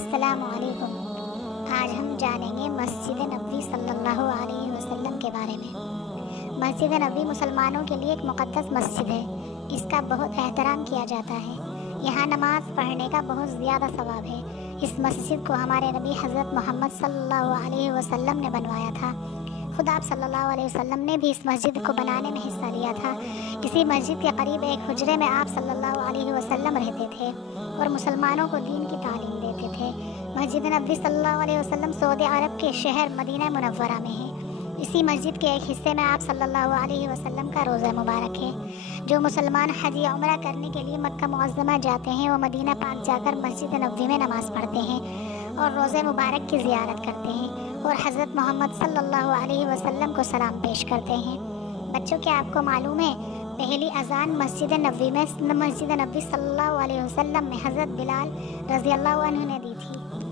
السلام علیکم۔ آج ہم جانیں گے مسجد نبوی صلی اللہ علیہ وسلم کے بارے میں۔ مسجد نبوی مسلمانوں کے لیے ایک مقدس مسجد ہے۔ اس کا بہت احترام کیا جاتا ہے۔ یہاں نماز پڑھنے کا بہت زیادہ ثواب ہے۔ اس مسجد کو ہمارے نبی حضرت محمد صلی اللہ علیہ وسلم نے بنوایا تھا۔ خود آپ صلی اللہ علیہ وسلم نے بھی اس مسجد کو بنانے میں حصہ لیا تھا۔ اسی مسجد کے قریب ایک حجرے میں آپ صلی اللہ علیہ وسلم رہتے تھے اور مسلمانوں کو دین کی تعلیم دیتے تھے۔ مسجد نبوی صلی اللہ علیہ وسلم سعودی عرب کے شہر مدینہ منورہ میں ہے۔ اسی مسجد کے ایک حصے میں آپ صلی اللہ علیہ وسلم کا روضہ مبارک ہے۔ جو مسلمان حج یا عمرہ کرنے کے لیے مکہ معظمہ جاتے ہیں وہ مدینہ پاک جا کر مسجد نبوی میں نماز پڑھتے ہیں اور روضہ مبارک کی زیارت کرتے ہیں اور حضرت محمد صلی اللہ علیہ وسلم کو سلام پیش کرتے ہیں۔ بچوں، کیا آپ کو معلوم ہے پہلی اذان مسجد نبوی صلی اللہ علیہ وسلم میں حضرت بلال رضی اللہ عنہ نے دی تھی؟